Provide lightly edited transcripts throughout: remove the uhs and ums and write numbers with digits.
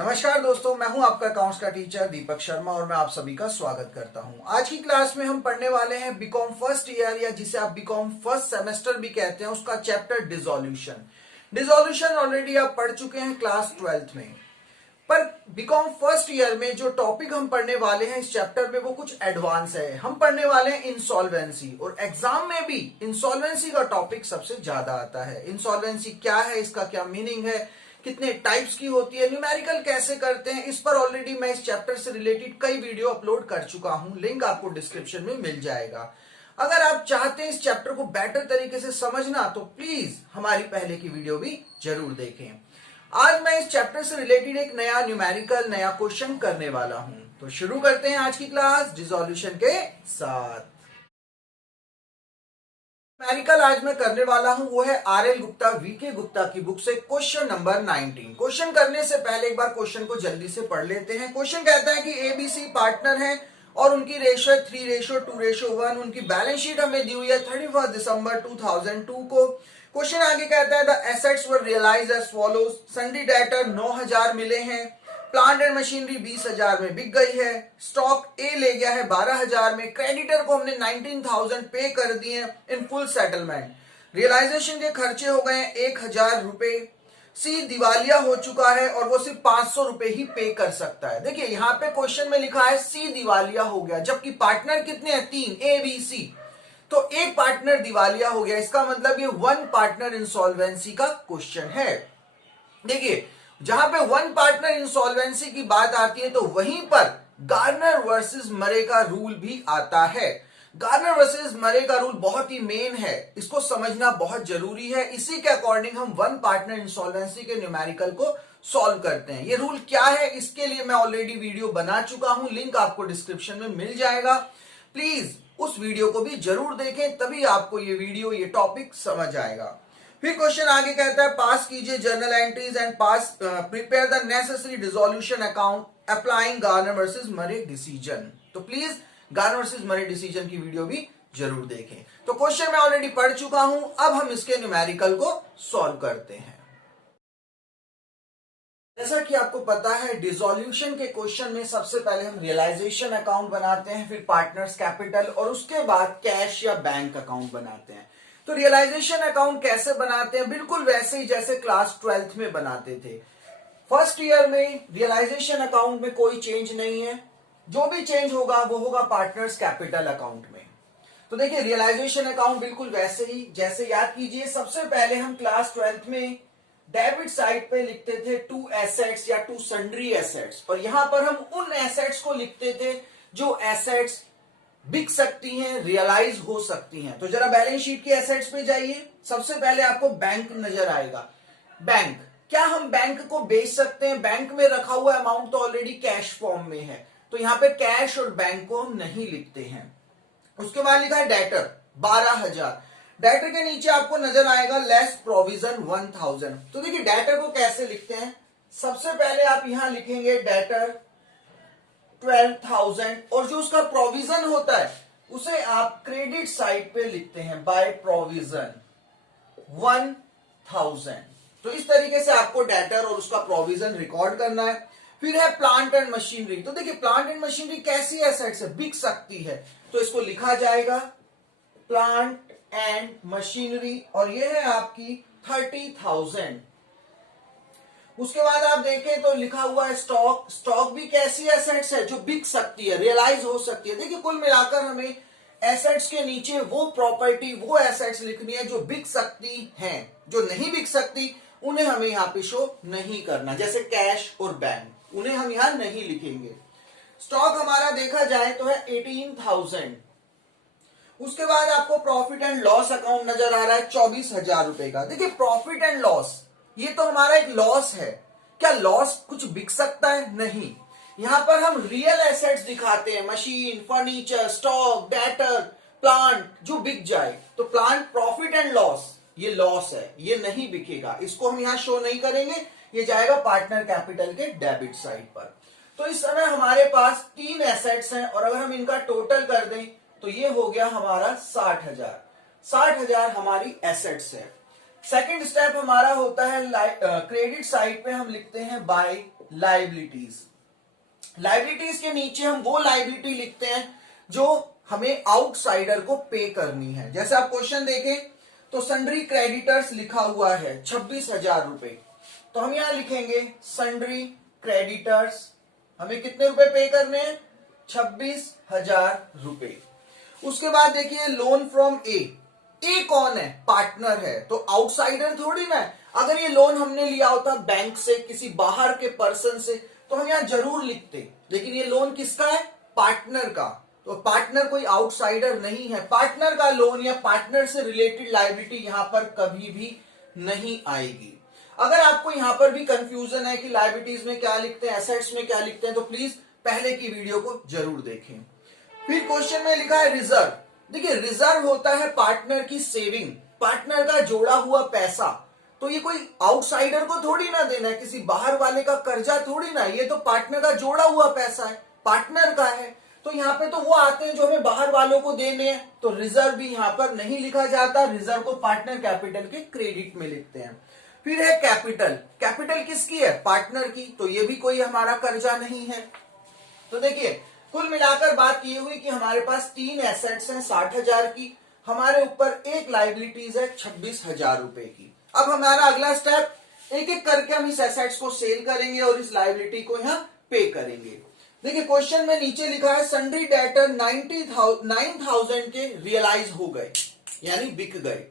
नमस्कार दोस्तों, मैं हूं आपका अकाउंट्स का टीचर दीपक शर्मा और मैं आप सभी का स्वागत करता हूं। आज की क्लास में हम पढ़ने वाले हैं बीकॉम फर्स्ट ईयर या जिसे आप बीकॉम फर्स्ट सेमेस्टर भी कहते हैं, उसका चैप्टर डिसोल्यूशन। डिसोल्यूशन ऑलरेडी आप पढ़ चुके हैं क्लास 12th में, पर बीकॉम फर्स्ट ईयर में जो टॉपिक हम पढ़ने वाले हैं इस चैप्टर में वो कुछ एडवांस है। हम पढ़ने वाले हैं इंसॉल्वेंसी, और एग्जाम में भी इंसॉल्वेंसी का टॉपिक सबसे ज्यादा आता है। इंसॉल्वेंसी क्या है, इसका क्या मीनिंग है, कितने टाइप्स की होती है, न्यूमेरिकल कैसे करते हैं, इस पर ऑलरेडी मैं इस चैप्टर से रिलेटेड कई वीडियो अपलोड कर चुका हूं। लिंक आपको डिस्क्रिप्शन में मिल जाएगा। अगर आप चाहते हैं इस चैप्टर को बेटर तरीके से समझना तो प्लीज हमारी पहले की वीडियो भी जरूर देखें। आज मैं इस चैप्टर से रिलेटेड एक नया न्यूमेरिकल नया क्वेश्चन करने वाला हूं। तो शुरू करते हैं आज की क्लास डिसोल्यूशन के साथ। न्यूमेरिकल आज मैं करने वाला हूं वो है आर.एल. गुप्ता, वी.के. गुप्ता की बुक से क्वेश्चन नंबर 19। क्वेश्चन करने से पहले एक बार क्वेश्चन को जल्दी से पढ़ लेते हैं। क्वेश्चन कहता है कि एबीसी पार्टनर हैं और उनकी रेशो 3:2:1। उनकी बैलेंस शीट हमें दी हुई है 31 दिसंबर 2002 को। क्वेश्चन आगे कहता है the assets were realised as follows. Sundry debtor 9,000 मिले हैं, प्लांट एंड मशीनरी 20,000 में बिक गई है, स्टॉक ए ले गया है 12,000 में, क्रेडिटर को हमने 19,000 पे कर दिए इन फुल सेटलमेंट, रियलाइजेशन के खर्चे हो गए 1,000 रुपए, सी दिवालिया हो चुका है और वो सिर्फ 500 रुपए ही पे कर सकता है। देखिए यहाँ पे क्वेश्चन में लिखा है सी दिवालिया हो गया, जबकि पार्टनर कितने हैं, 3, ए बी सी। तो एक पार्टनर दिवालिया हो गया, इसका मतलब ये वन पार्टनर इंसॉल्वेंसी का क्वेश्चन है। देखिए जहां पे वन पार्टनर इंसॉल्वेंसी की बात आती है तो वहीं पर गार्नर वर्सेस मरे का रूल भी आता है। गार्नर वर्सेस मरे का रूल बहुत ही मेन है, इसको समझना बहुत जरूरी है। इसी के अकॉर्डिंग हम वन पार्टनर इंसॉल्वेंसी के न्यूमेरिकल को सॉल्व करते हैं। ये रूल क्या है, इसके लिए मैं ऑलरेडी वीडियो बना चुका हूं, लिंक आपको डिस्क्रिप्शन में मिल जाएगा। प्लीज उस वीडियो को भी जरूर देखें, तभी आपको ये वीडियो ये टॉपिक समझ आएगा। फिर क्वेश्चन आगे कहता है पास कीजिए journal entries and pass prepare the necessary dissolution account applying Garner versus Murray decision. तो please Garner versus Murray decision की वीडियो भी जरूर देखें। तो क्वेश्चन मैं ऑलरेडी पढ़ चुका हूं, अब हम इसके न्यूमेरिकल को सॉल्व करते हैं। जैसा कि आपको पता है डिसोल्यूशन के क्वेश्चन में सबसे पहले हम रियलाइजेशन अकाउंट बनाते हैं, फिर पार्टनर्स कैपिटल और उसके बाद कैश या बैंक अकाउंट बनाते हैं। तो रियलाइजेशन अकाउंट कैसे बनाते हैं, बिल्कुल वैसे ही जैसे क्लास 12th में बनाते थे। फर्स्ट ईयर में रियलाइजेशन अकाउंट में कोई चेंज नहीं है, जो भी चेंज होगा वो होगा पार्टनर्स कैपिटल अकाउंट में। तो देखिए रियलाइजेशन अकाउंट बिल्कुल वैसे ही, जैसे याद कीजिए सबसे पहले हम क्लास 12th में डेबिट साइड पे लिखते थे टू एसेट्स या टू सन्ड्री एसेट्स, और यहां पर हम उन एसेट्स को लिखते थे जो एसेट्स बिक सकती हैं, रियलाइज हो सकती हैं। तो जरा बैलेंस शीट की एसेट्स पे जाइए, सबसे पहले आपको बैंक नजर आएगा। बैंक, क्या हम बैंक को बेच सकते हैं? बैंक में रखा हुआ अमाउंट तो ऑलरेडी कैश फॉर्म में है, तो यहां पे कैश और बैंक को हम नहीं लिखते हैं। उसके बाद लिखा है डेटर 12,000, डेटर के नीचे आपको नजर आएगा लेस प्रोविजन 1,000। तो देखिए डेटर को कैसे लिखते हैं, सबसे पहले आप यहां लिखेंगे डेटर 12,000 और जो उसका प्रोविजन होता है उसे आप क्रेडिट साइड पे लिखते हैं बाय प्रोविजन 1,000। तो इस तरीके से आपको डेटर और उसका प्रोविजन रिकॉर्ड करना है। फिर है प्लांट एंड मशीनरी। तो देखिए प्लांट एंड मशीनरी कैसी एसेट्स है, बिक सकती है, तो इसको लिखा जाएगा प्लांट एंड मशीनरी और ये है आपकी 30,000। उसके बाद आप देखें तो लिखा हुआ है स्टॉक। स्टॉक भी कैसी एसेट्स है, जो बिक सकती है, रियलाइज हो सकती है। देखिए कुल मिलाकर हमें एसेट्स के नीचे वो प्रॉपर्टी, वो एसेट्स लिखनी है जो बिक सकती हैं। जो नहीं बिक सकती उन्हें हमें यहाँ पे शो नहीं करना, जैसे कैश और बैंक, उन्हें हम यहां नहीं लिखेंगे। स्टॉक हमारा देखा जाए तो है 18,000। उसके बाद आपको प्रॉफिट एंड लॉस अकाउंट नजर आ रहा है 24,000 रुपए का। देखिए प्रॉफिट एंड लॉस ये तो हमारा एक लॉस है। क्या लॉस कुछ बिक सकता है? नहीं। यहां पर हम रियल एसेट्स दिखाते हैं, machine, furniture, stock, debtor, plant, जो बिक जाए। तो प्लांट प्रॉफिट एंड लॉस ये लॉस है, ये नहीं बिकेगा, इसको हम यहां शो नहीं करेंगे, ये जाएगा पार्टनर कैपिटल के डेबिट साइड पर। तो इस समय हमारे पास 3 एसेट्स हैं और अगर हम इनका टोटल कर दें तो ये हो गया हमारा 60,000। 60,000 हमारी एसेट्स है। सेकंड स्टेप हमारा होता है क्रेडिट साइड पे हम लिखते हैं बाय लाइबिलिटीज। लाइबिलिटीज के नीचे हम वो लाइबिलिटी लिखते हैं जो हमें आउटसाइडर को पे करनी है। जैसे आप क्वेश्चन देखें तो सन्ड्री क्रेडिटर्स लिखा हुआ है 26,000 रुपए, तो हम यहां लिखेंगे सन्ड्री क्रेडिटर्स हमें कितने रुपए पे करने हैं, 26,000 रुपए। उसके बाद देखिए लोन फ्रॉम ए कौन है, पार्टनर है, तो आउटसाइडर थोड़ी ना है। अगर ये लोन हमने लिया होता बैंक से, किसी बाहर के पर्सन से, तो हम यहां जरूर लिखते, लेकिन ये लोन किसका है, पार्टनर का। तो पार्टनर कोई आउटसाइडर नहीं है, पार्टनर का लोन या पार्टनर से रिलेटेड लायबिलिटी यहां पर कभी भी नहीं आएगी। अगर आपको यहां पर भी कंफ्यूजन है कि लायबिलिटीज में क्या लिखते हैं, एसेट्स में क्या लिखते हैं, तो प्लीज पहले की वीडियो को जरूर देखें। फिर क्वेश्चन में लिखा है रिजर्व। देखिए रिजर्व होता है पार्टनर की सेविंग, पार्टनर का जोड़ा हुआ पैसा। तो ये कोई आउटसाइडर को थोड़ी ना देना है, किसी बाहर वाले का कर्जा थोड़ी ना, ये तो पार्टनर का जोड़ा हुआ पैसा है, पार्टनर का है। तो यहाँ पे तो वो आते हैं जो हमें बाहर वालों को देने हैं, तो रिजर्व भी यहाँ पर नहीं लिखा जाता, रिजर्व को पार्टनर कैपिटल के क्रेडिट में लिखते हैं। फिर है कैपिटल। कैपिटल किसकी है, पार्टनर की, तो ये भी कोई हमारा कर्जा नहीं है। तो देखिए कुल मिलाकर बात ये हुई कि हमारे पास 3 एसेट्स हैं 60,000 की, हमारे ऊपर एक लाइबिलिटीज है 26,000 रुपए की। अब हमारा अगला स्टेप, एक एक करके हम इस एसेट्स को सेल करेंगे और इस लाइबिलिटी को यहाँ पे करेंगे। देखिए क्वेश्चन में नीचे लिखा है सन्ड्री डेटर 9,000 के रियलाइज हो गए, यानी बिक गए।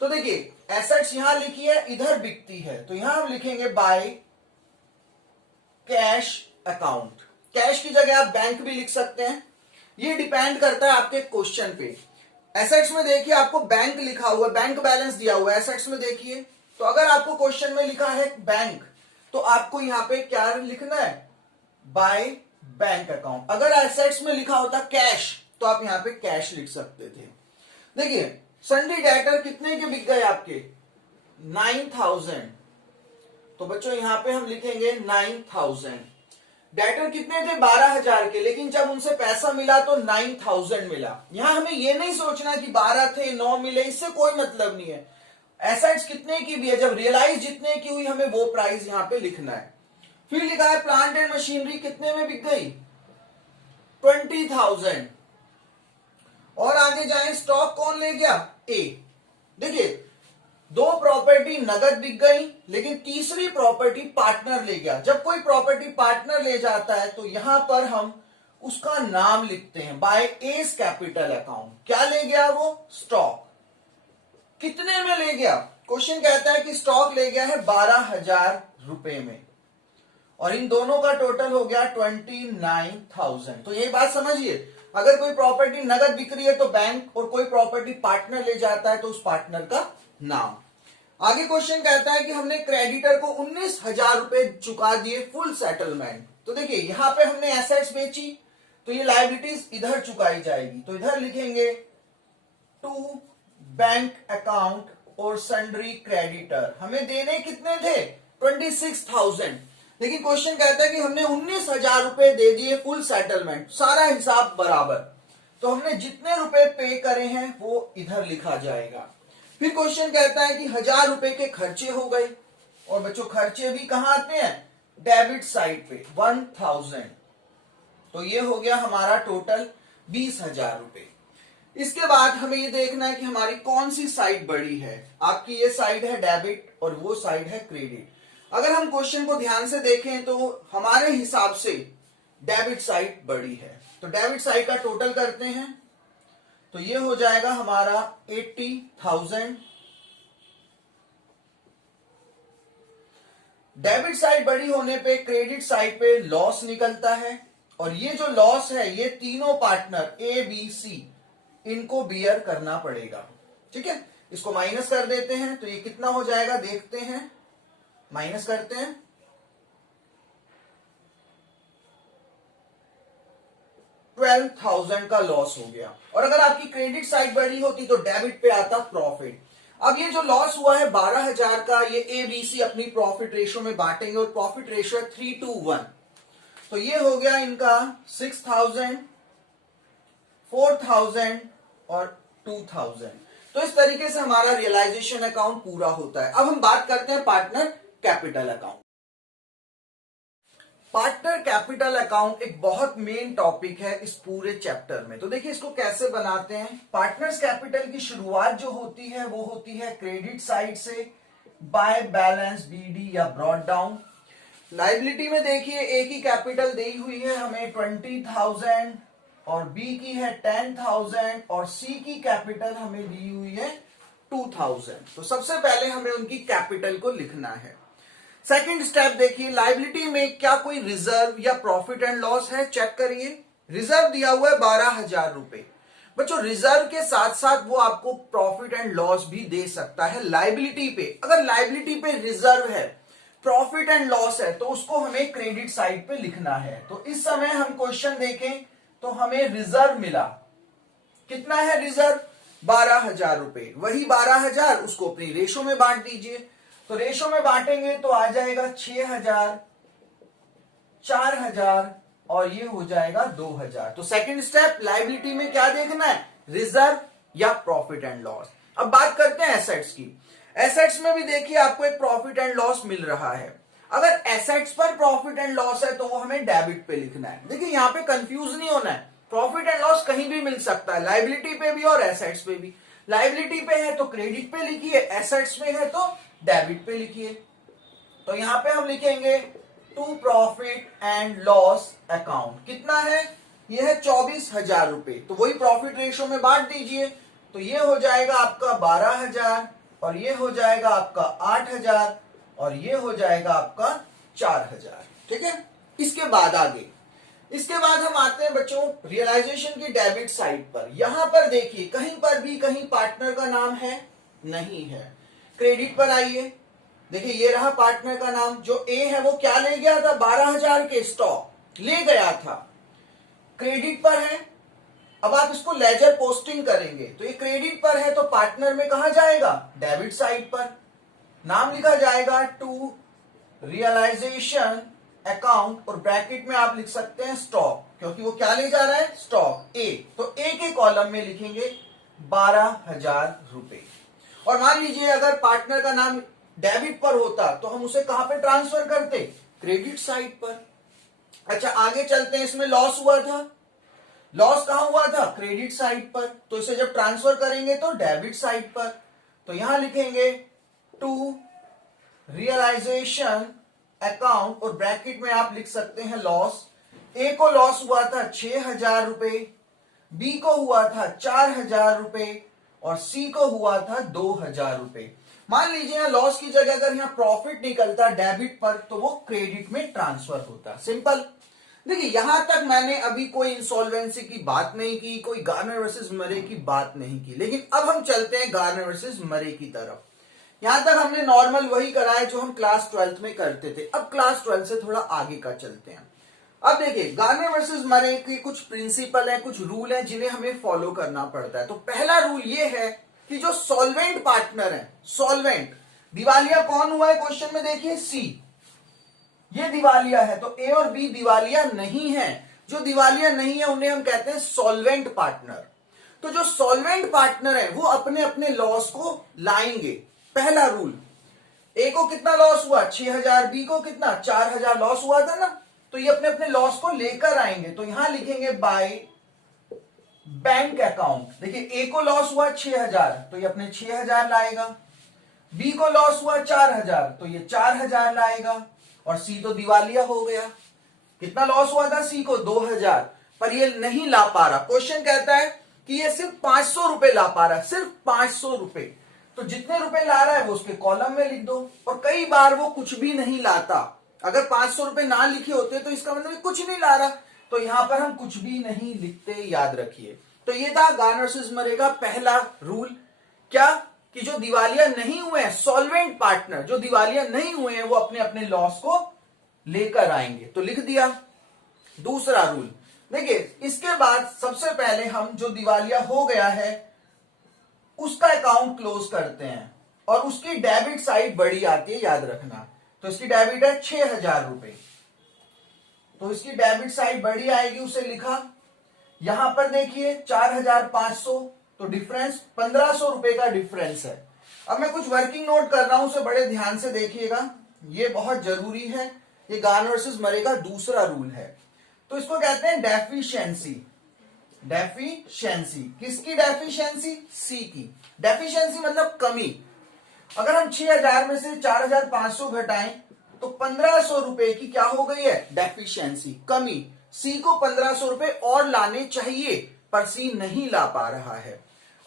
तो देखिए एसेट्स यहां लिखी है, इधर बिकती है, तो यहां हम लिखेंगे बाय कैश अकाउंट। कैश की जगह आप बैंक भी लिख सकते हैं, ये डिपेंड करता है आपके क्वेश्चन पे। एसेट्स में देखिए आपको बैंक लिखा हुआ है, बैंक बैलेंस दिया हुआ है। एसेट्स में देखिए तो अगर आपको क्वेश्चन में लिखा है बैंक, तो आपको यहां पे क्या लिखना है, बाय बैंक अकाउंट। अगर एसेट्स में लिखा होता कैश, तो आप यहां पे कैश लिख सकते थे। देखिए सन्ड्री डेटर कितने के बिक गए आपके, 9,000, तो बच्चों यहां पे हम लिखेंगे 9,000। डेटर कितने थे, 12,000 के, लेकिन जब उनसे पैसा मिला तो 9,000 मिला। यहां हमें ये नहीं सोचना कि 12 थे 9 मिले, इससे कोई मतलब नहीं है। एसेट्स कितने की भी है, जब रियलाइज जितने की हुई हमें वो प्राइस यहां पे लिखना है। फिर लिखा है प्लांट एंड मशीनरी कितने में बिक गई, 20,000। और आगे जाए स्टॉक कौन ले गया, ए। देखिए 2 प्रॉपर्टी नगद बिक गई, लेकिन तीसरी प्रॉपर्टी पार्टनर ले गया। जब कोई प्रॉपर्टी पार्टनर ले जाता है तो यहां पर हम उसका नाम लिखते हैं बाय एस कैपिटल अकाउंट। क्या ले गया वो, स्टॉक। कितने में ले गया, क्वेश्चन कहता है कि स्टॉक ले गया है 12,000 रुपए में, और इन दोनों का टोटल हो गया 29,000। तो यही बात समझिए, अगर कोई प्रॉपर्टी नगद बिक रही है तो बैंक, और कोई प्रॉपर्टी पार्टनर ले जाता है तो उस पार्टनर का नाम। आगे क्वेश्चन कहता है कि हमने क्रेडिटर को 19,000 रुपए चुका दिए फुल सेटलमेंट। तो देखिए यहां पे हमने एसेट्स बेची, तो ये लायबिलिटीज इधर चुकाई जाएगी, तो इधर लिखेंगे टू बैंक अकाउंट और सन्ड्री क्रेडिटर। हमें देने कितने थे, 26,000, लेकिन क्वेश्चन कहता है कि हमने 19,000 रुपए दे दिए फुल सेटलमेंट, सारा हिसाब बराबर, तो हमने जितने रुपए पे करे हैं वो इधर लिखा जाएगा। फिर क्वेश्चन कहता है कि 1,000 रुपए के खर्चे हो गए, और बच्चों खर्चे भी कहां आते हैं, डेबिट साइड पे 1,000, तो ये हो गया हमारा टोटल 20,000 रुपए। इसके बाद हमें ये देखना है कि हमारी कौन सी साइड बड़ी है। आपकी ये साइड है डेबिट और वो साइड है क्रेडिट। अगर हम क्वेश्चन को ध्यान से देखें तो हमारे हिसाब से डेबिट साइड बड़ी है, तो डेबिट साइड का टोटल करते हैं, तो ये हो जाएगा हमारा 80,000। डेबिट साइड बड़ी होने पे क्रेडिट साइड पे लॉस निकलता है, और ये जो लॉस है ये तीनों पार्टनर ए बी सी इनको बियर करना पड़ेगा। ठीक है, इसको माइनस कर देते हैं, तो ये कितना हो जाएगा देखते हैं, माइनस करते हैं, 12,000 का लॉस हो गया। और अगर आपकी क्रेडिट साइड बड़ी होती तो डेबिट पे आता प्रॉफिट। अब ये जो लॉस हुआ है 12,000 का, ये एबीसी अपनी प्रॉफिट रेशियो में बांटेंगे, और प्रॉफिट रेशियो 3:1, तो ये हो गया इनका 6,000, 4,000 और 2,000। तो इस तरीके से हमारा रियलाइजेशन अकाउंट पूरा होता है। अब हम बात करते हैं partner capital account. Partner capital account एक बहुत मेन टॉपिक है इस पूरे चैप्टर में। तो देखिए इसको कैसे बनाते हैं। पार्टनर्स कैपिटल की शुरुआत जो होती है वो होती है क्रेडिट साइड से बाय बैलेंस बीडी या ब्रॉट डाउन। लाइबिलिटी में देखिए ए की कैपिटल दी हुई है हमें 20,000 और बी की है 10,000 और सी की कैपिटल हमें दी हुई है 2,000। तो सबसे पहले हमें उनकी कैपिटल को लिखना है। सेकंड स्टेप देखिए, लाइबिलिटी में क्या कोई रिजर्व या प्रॉफिट एंड लॉस है, चेक करिए। रिजर्व दिया हुआ है 12,000 रुपए। बच्चों रिजर्व के साथ साथ वो आपको प्रॉफिट एंड लॉस भी दे सकता है लाइबिलिटी पे। अगर लाइबिलिटी पे रिजर्व है, प्रॉफिट एंड लॉस है, तो उसको हमें क्रेडिट साइड पे लिखना है। तो इस समय हम क्वेश्चन देखें तो हमें रिजर्व मिला। कितना है रिजर्व? 12,000 रुपए। वही 12,000 उसको अपनी रेशो में बांट दीजिए। तो रेशो में बांटेंगे तो आ जाएगा 6,000, 4,000 और ये हो जाएगा 2,000। तो सेकंड स्टेप, लाइबिलिटी में क्या देखना है, रिजर्व या प्रॉफिट एंड लॉस। अब बात करते हैं एसेट्स की। एसेट्स में भी देखिए आपको एक प्रॉफिट एंड लॉस मिल रहा है। अगर एसेट्स पर प्रॉफिट एंड लॉस है तो वो हमें डेबिट पे लिखना है। देखिए यहां पे कंफ्यूज नहीं होना है, प्रॉफिट एंड लॉस कहीं भी मिल सकता है, लाइबिलिटी पे भी और एसेट्स पे भी। लाइबिलिटी पे है तो क्रेडिट पे लिखिए, एसेट्स में है तो डेबिट पे लिखिए। तो यहां पे हम लिखेंगे to profit and loss account. कितना है? ये है 24,000 रुपए। तो वही प्रॉफिट रेशो में बांट दीजिए। तो ये हो जाएगा आपका 12,000 और ये हो जाएगा आपका 8,000 और ये हो जाएगा आपका 4,000। ठीक है, इसके बाद आगे, इसके बाद हम आते हैं बच्चों रियलाइजेशन की डेबिट साइड पर। यहां पर देखिए कहीं पर भी कहीं पार्टनर का नाम है नहीं है। क्रेडिट पर आइए, देखिए ये रहा पार्टनर का नाम। जो ए है वो क्या ले गया था? 12,000 के स्टॉक ले गया था, क्रेडिट पर है। अब आप इसको लेजर पोस्टिंग करेंगे तो ये क्रेडिट पर है तो पार्टनर में कहा जाएगा? डेबिट साइड पर। नाम लिखा जाएगा टू रियलाइजेशन अकाउंट और ब्रैकेट में आप लिख सकते हैं स्टॉक, क्योंकि वो क्या ले जा रहा है? स्टॉक ए। तो ए के कॉलम में लिखेंगे 12,000 रुपए। और मान लीजिए अगर पार्टनर का नाम डेबिट पर होता तो हम उसे कहां पे ट्रांसफर करते? क्रेडिट साइड पर। अच्छा आगे चलते हैं, इसमें लॉस हुआ था। लॉस कहां हुआ था? क्रेडिट साइड पर। तो इसे जब ट्रांसफर करेंगे तो डेबिट साइड पर। तो यहां लिखेंगे टू रियलाइजेशन अकाउंट और ब्रैकेट में आप लिख सकते हैं लॉस। ए को लॉस हुआ था 6,000 रुपए, बी को हुआ था 4,000 रुपए और सी को हुआ था 2,000 रुपए। मान लीजिए यहां लॉस की जगह अगर यहां प्रॉफिट निकलता डेबिट पर तो वो क्रेडिट में ट्रांसफर होता। सिंपल। देखिए यहां तक मैंने अभी कोई इंसॉल्वेंसी की बात नहीं की, कोई गार्नर वर्सेस मरे की बात नहीं की, लेकिन अब हम चलते हैं गार्नर वर्सेस मरे की तरफ। यहां तक हमने नॉर्मल वही करा है जो हम क्लास 12th में करते थे। अब क्लास 12 से थोड़ा आगे का चलते हैं। अब देखिए गार्नर वर्सेस मरे के कुछ प्रिंसिपल हैं, कुछ रूल हैं जिन्हें हमें फॉलो करना पड़ता है। तो पहला रूल ये है कि जो सॉल्वेंट पार्टनर है, सॉल्वेंट, दिवालिया कौन हुआ है क्वेश्चन में? देखिए सी, ये दिवालिया है तो ए और बी दिवालिया नहीं है। जो दिवालिया नहीं है उन्हें हम कहते हैं सॉल्वेंट पार्टनर। तो जो सॉल्वेंट पार्टनर है वो अपने अपने लॉस को लाएंगे। पहला रूल, ए को कितना लॉस हुआ? 6,000, बी को कितना? 4,000 लॉस हुआ था ना। तो ये अपने अपने लॉस को लेकर आएंगे। तो यहां लिखेंगे बाय बैंक अकाउंट। देखिए ए को लॉस हुआ 6,000 तो ये अपने 6,000 लाएगा, बी को लॉस हुआ 4,000 तो ये 4,000 लाएगा और सी तो दिवालिया हो गया। कितना लॉस हुआ था सी को? 2,000, पर ये नहीं ला पा रहा। क्वेश्चन कहता है कि ये सिर्फ 500 रुपए ला पा रहा है, सिर्फ 500 रुपए। तो जितने रुपए ला रहा है वो उसके कॉलम में लिख दो। और कई बार वो कुछ भी नहीं लाता। अगर 500 रुपए ना लिखे होते तो इसका मतलब कुछ नहीं ला रहा। तो यहां पर हम कुछ भी नहीं लिखते, याद रखिए। तो ये था गार्नर वर्सेस मरे का पहला रूल। क्या? कि जो दिवालिया नहीं हुए हैं, सॉल्वेंट पार्टनर जो दिवालिया नहीं हुए हैं, वो अपने अपने लॉस को लेकर आएंगे। तो लिख दिया। दूसरा रूल देखिए, इसके बाद सबसे पहले हम जो दिवालिया हो गया है उसका अकाउंट क्लोज करते हैं और उसकी डेबिट साइड बड़ी आती है, याद रखना। तो इसकी डेबिट है 6,000 रुपए, तो इसकी डेबिट साइड बड़ी आएगी, उसे लिखा। यहां पर देखिए 4,500, तो डिफरेंस 1,500 रुपए का डिफरेंस है। अब मैं कुछ वर्किंग नोट कर रहा हूं, उसे बड़े ध्यान से देखिएगा, ये बहुत जरूरी है, ये गार्नर वर्सेस मरे का दूसरा रूल है। तो इसको कहते हैं डेफिशिएंसी। डेफिशिएंसी किसकी डेफिशिएंसी? सी की। डेफिशिएंसी मतलब कमी। अगर हम 6000 में से 4500 घटाएं तो 1500 रुपए की क्या हो गई है? डेफिशिएंसी, कमी। सी को 1500 रुपए और लाने चाहिए पर सी नहीं ला पा रहा है।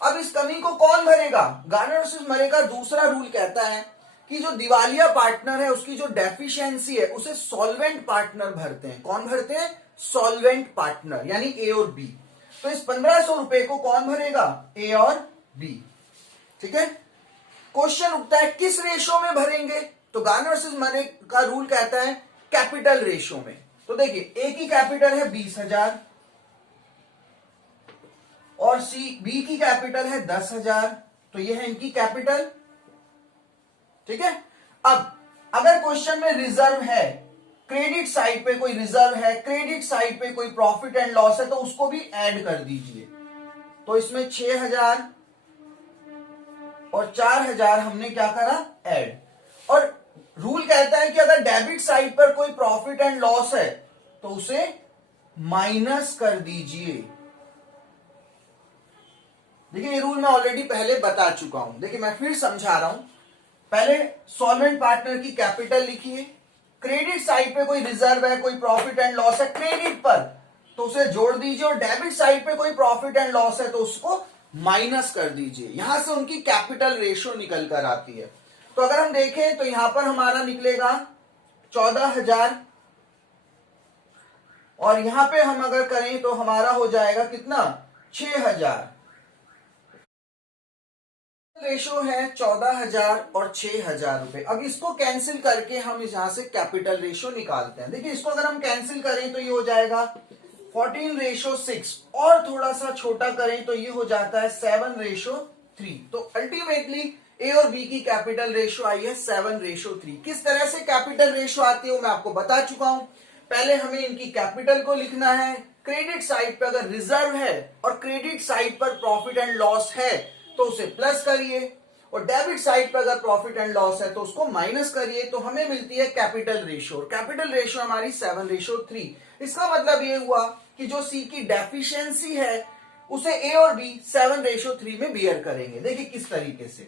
अब इस कमी को कौन भरेगा? गार्नर वर्सेस मरे का दूसरा रूल कहता है कि जो दिवालिया पार्टनर है उसकी जो डेफिशिएंसी है उसे सॉल्वेंट पार्टनर भरते हैं। कौन भरते हैं? सॉल्वेंट पार्टनर, यानी ए और बी। तो इस 1500 रुपए को कौन भरेगा? ए और बी। ठीक है। क्वेश्चन उठता है किस रेशो में भरेंगे? तो गार्नर वर्सेस मरे का रूल कहता है कैपिटल रेशो में। तो देखिए ए की कैपिटल है 20,000 और बी की कैपिटल है 10,000, तो ये है इनकी कैपिटल। ठीक है। अब अगर क्वेश्चन में रिजर्व है, क्रेडिट साइड पे कोई रिजर्व है, क्रेडिट साइड पे कोई प्रॉफिट एंड लॉस है, तो उसको भी ऐड कर दीजिए। तो इसमें 6,000 और 4,000 हमने क्या करा? ऐड। और रूल कहता है कि अगर डेबिट साइड पर कोई प्रॉफिट एंड लॉस है तो उसे माइनस कर दीजिए। देखिए ये रूल मैं ऑलरेडी पहले बता चुका हूं, देखिए मैं फिर समझा रहा हूं। पहले सॉल्वेंट पार्टनर की कैपिटल लिखिए, क्रेडिट साइड पे कोई रिजर्व है, कोई प्रॉफिट एंड लॉस है क्रेडिट पर, तो उसे जोड़ दीजिए, और डेबिट साइड पे कोई प्रॉफिट एंड लॉस है तो उसको माइनस कर दीजिए। यहां से उनकी कैपिटल रेशो निकल कर आती है। तो अगर हम देखें तो यहां पर हमारा निकलेगा 14,000 और यहां पे हम अगर करें तो हमारा हो जाएगा कितना? 6,000। रेशो है 14,000 और 6,000 रुपए। अब इसको कैंसिल करके हम यहां से कैपिटल रेशो निकालते हैं। देखिए इसको अगर हम कैंसिल करें तो ये हो जाएगा 14:6 और थोड़ा सा छोटा करें तो ये हो जाता है 7:3। तो अल्टीमेटली ए और बी की कैपिटल रेशो आई है 7:3। किस तरह से कैपिटल रेशो आती है वो मैं आपको बता चुका हूं। पहले हमें इनकी कैपिटल को लिखना है, क्रेडिट साइड पे अगर रिजर्व है और क्रेडिट साइड पर प्रॉफिट एंड लॉस है तो उसे प्लस करिए, और डेबिट साइड पर अगर प्रॉफिट एंड लॉस है तो उसको माइनस करिए, तो हमें मिलती है कैपिटल रेशो। कैपिटल रेशो हमारी 7:3। इसका मतलब ये हुआ कि जो सी की डेफिशिएंसी है उसे ए और बी 7:3 में बियर करेंगे। देखिए किस तरीके से।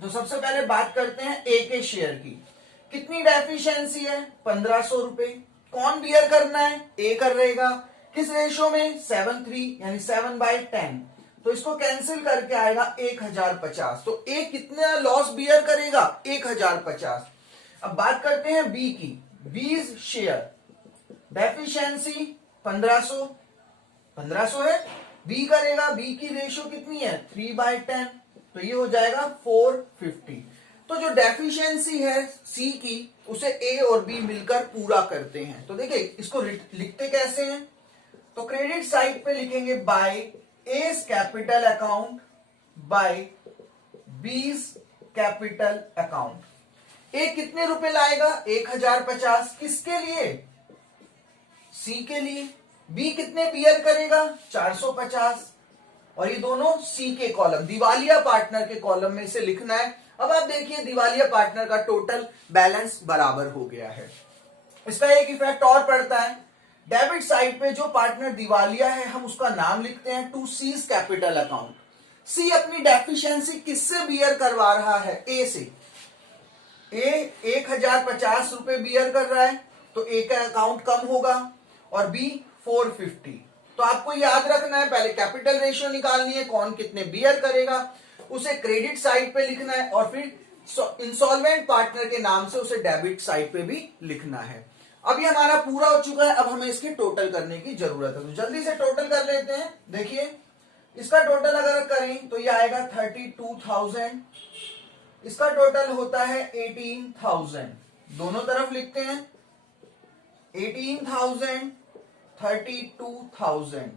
तो सबसे पहले बात करते हैं ए के शेयर की। कितनी डेफिशिएंसी है? 1500 रुपए। कौन बियर करना है? ए कर रहेगा। किस रेशो में? 7:3 यानी 7/10। तो इसको कैंसिल करके आएगा 1,050। तो ए कितना लॉस बियर करेगा? 1,050। अब बात करते हैं बी की। बीज शेयर डेफिशिएंसी 1500 है, बी करेगा। बी की रेशो कितनी है? 3/10। तो ये हो जाएगा 450। तो जो डेफिशिएंसी है सी की उसे ए और बी मिलकर पूरा करते हैं। तो देखिए इसको लिखते कैसे हैं? तो क्रेडिट साइड पे लिखेंगे by A's capital account by B's capital account. A कितने रुपए लाएगा? 1,050। किसके लिए? सी के लिए। बी कितने बियर करेगा? 450। और ये दोनों सी के कॉलम, दिवालिया पार्टनर के कॉलम में इसे लिखना है। अब आप देखिए दिवालिया पार्टनर का टोटल बैलेंस बराबर हो गया है। इसका एक इफेक्ट और पड़ता है, डेबिट साइड पे जो पार्टनर दिवालिया है हम उसका नाम लिखते हैं टू सीज कैपिटल अकाउंट। सी अपनी डेफिशिएंसी किससे बियर करवा रहा है? ए से। ए 1,050 रुपए बियर कर रहा है तो ए का अकाउंट कम होगा, और बी 450। तो आपको याद रखना है, पहले कैपिटल रेशियो निकालनी है, कौन कितने बियर करेगा, उसे क्रेडिट साइड पे लिखना है, और फिर इंसॉल्वेंट पार्टनर के नाम से उसे डेबिट साइड पे भी लिखना है। अब ये हमारा पूरा हो चुका है। अब हमें इसके टोटल करने की जरूरत है, तो जल्दी से टोटल कर लेते हैं। देखिए इसका टोटल अगर करें तो ये आएगा 32,000। इसका टोटल होता है 18,000। दोनों तरफ लिखते हैं 18,000 32,000।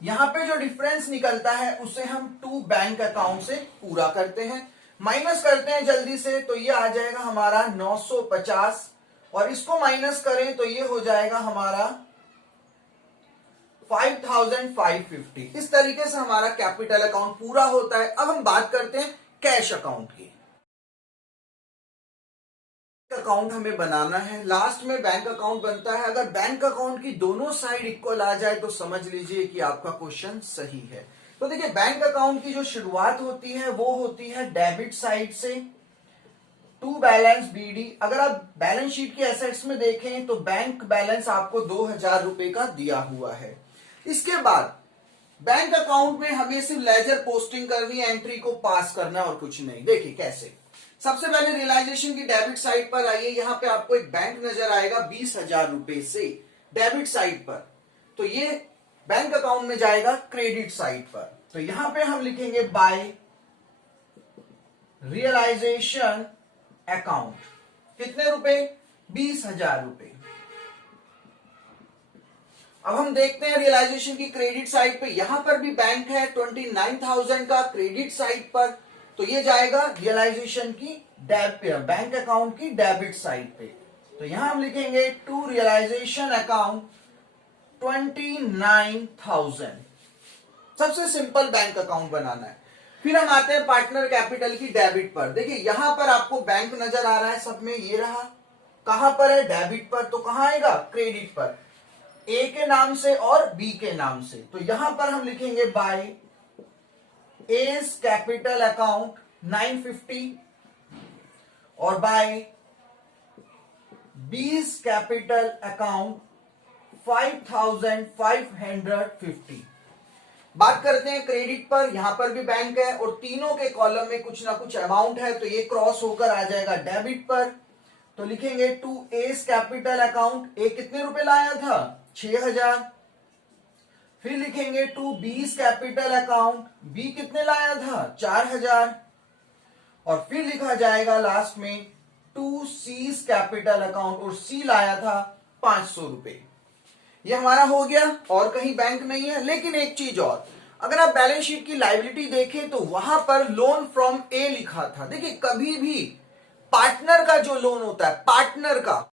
यहां पे जो डिफरेंस निकलता है उसे हम टू बैंक अकाउंट से पूरा करते हैं, माइनस करते हैं जल्दी से। तो ये आ जाएगा हमारा 950, और इसको माइनस करें तो ये हो जाएगा हमारा 5,550। इस तरीके से हमारा कैपिटल अकाउंट पूरा होता है। अब हम बात करते हैं कैश अकाउंट की। अकाउंट हमें बनाना है, लास्ट में बैंक अकाउंट बनता है। अगर बैंक अकाउंट की दोनों साइड इक्वल आ जाए तो समझ लीजिए कि आपका क्वेश्चन सही है। तो देखिए बैंक अकाउंट की जो शुरुआत होती है वो होती है डेबिट साइड से, टू बैलेंस बीडी। अगर आप बैलेंस शीट के एसेट्स में देखें तो बैंक बैलेंस आपको 2000 रुपए का दिया हुआ है। इसके बाद बैंक अकाउंट में हमें सिर्फ लेजर पोस्टिंग करनी है, एंट्री को पास करना और कुछ नहीं। देखिए कैसे, सबसे पहले रियलाइजेशन की डेबिट साइड पर आइए। यहां पे आपको एक बैंक नजर आएगा 20,000 रुपए से डेबिट साइड पर, तो ये बैंक अकाउंट में जाएगा क्रेडिट साइड पर। तो यहां पे हम लिखेंगे बाय रियलाइजेशन अकाउंट, कितने रुपए, 20,000 रुपए। अब हम देखते हैं रियलाइजेशन की क्रेडिट साइड पे, यहां पर भी बैंक है 29,000 का क्रेडिट साइड पर, तो ये जाएगा रियलाइजेशन की बैंक अकाउंट की डेबिट साइड पे। तो यहां हम लिखेंगे टू रियलाइजेशन अकाउंट 29,000। सबसे सिंपल बैंक अकाउंट बनाना है। फिर हम आते हैं पार्टनर कैपिटल की डेबिट पर। देखिए यहां पर आपको बैंक नजर आ रहा है सब में, ये रहा। कहां पर है, डेबिट पर, तो कहां आएगा, क्रेडिट पर, ए के नाम से और बी के नाम से। तो यहां पर हम लिखेंगे बाय एज कैपिटल अकाउंट 950 और बाय बीज कैपिटल अकाउंट 5550। बात करते हैं क्रेडिट पर, यहां पर भी बैंक है और तीनों के कॉलम में कुछ ना कुछ अमाउंट है, तो ये क्रॉस होकर आ जाएगा डेबिट पर। तो लिखेंगे to as capital account, A कितने रुपए लाया था, 6,000। फिर लिखेंगे टू बीज कैपिटल अकाउंट, बी कितने लाया था, 4,000। और फिर लिखा जाएगा लास्ट में टू सीज कैपिटल अकाउंट, और सी लाया था 500 रुपए। ये हमारा हो गया, और कहीं बैंक नहीं है। लेकिन एक चीज और, अगर आप बैलेंस शीट की लायबिलिटी देखें तो वहां पर लोन फ्रॉम ए लिखा था। देखिए कभी भी पार्टनर का जो लोन होता है, पार्टनर का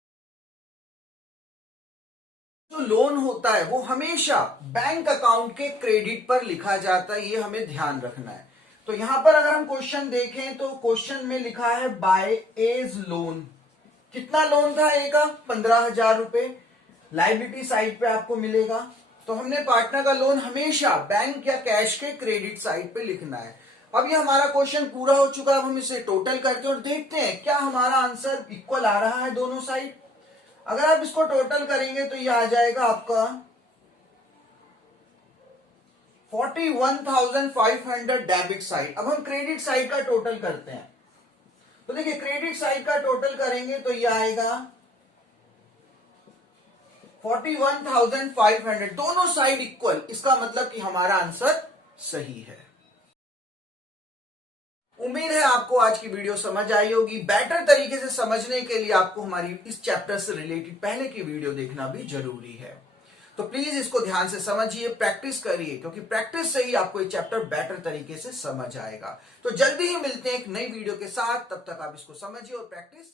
जो लोन होता है वो हमेशा बैंक अकाउंट के क्रेडिट पर लिखा जाता है, ये हमें ध्यान रखना है। तो यहां पर अगर हम क्वेश्चन देखें तो क्वेश्चन में लिखा है बाय एज लोन, कितना लोन था ए का, 15,000 रुपए, लायबिलिटी साइड पे आपको मिलेगा। तो हमने पार्टनर का लोन हमेशा बैंक या कैश के क्रेडिट साइड पे लिखना है। अब ये हमारा क्वेश्चन पूरा हो चुका है। अब हम इसे टोटल करते हैं और देखते हैं क्या हमारा आंसर इक्वल आ रहा है दोनों साइड। अगर आप इसको टोटल करेंगे तो ये आ जाएगा आपका 41,500 डेबिट साइड। अब हम क्रेडिट साइड का टोटल करते हैं। तो देखिए क्रेडिट साइड का टोटल करेंगे तो ये आएगा 41,500, दोनों साइड इक्वल, इसका मतलब कि हमारा आंसर सही है। उम्मीद है आपको आज की वीडियो समझ आई होगी। बेटर तरीके से समझने के लिए आपको हमारी इस चैप्टर से रिलेटेड पहले की वीडियो देखना भी जरूरी है। तो प्लीज इसको ध्यान से समझिए, प्रैक्टिस करिए, क्योंकि प्रैक्टिस से ही आपको ये चैप्टर बेटर तरीके से समझ आएगा। तो जल्दी ही मिलते हैं एक नई वीडियो के साथ, तब तक आप इसको समझिए और प्रैक्टिस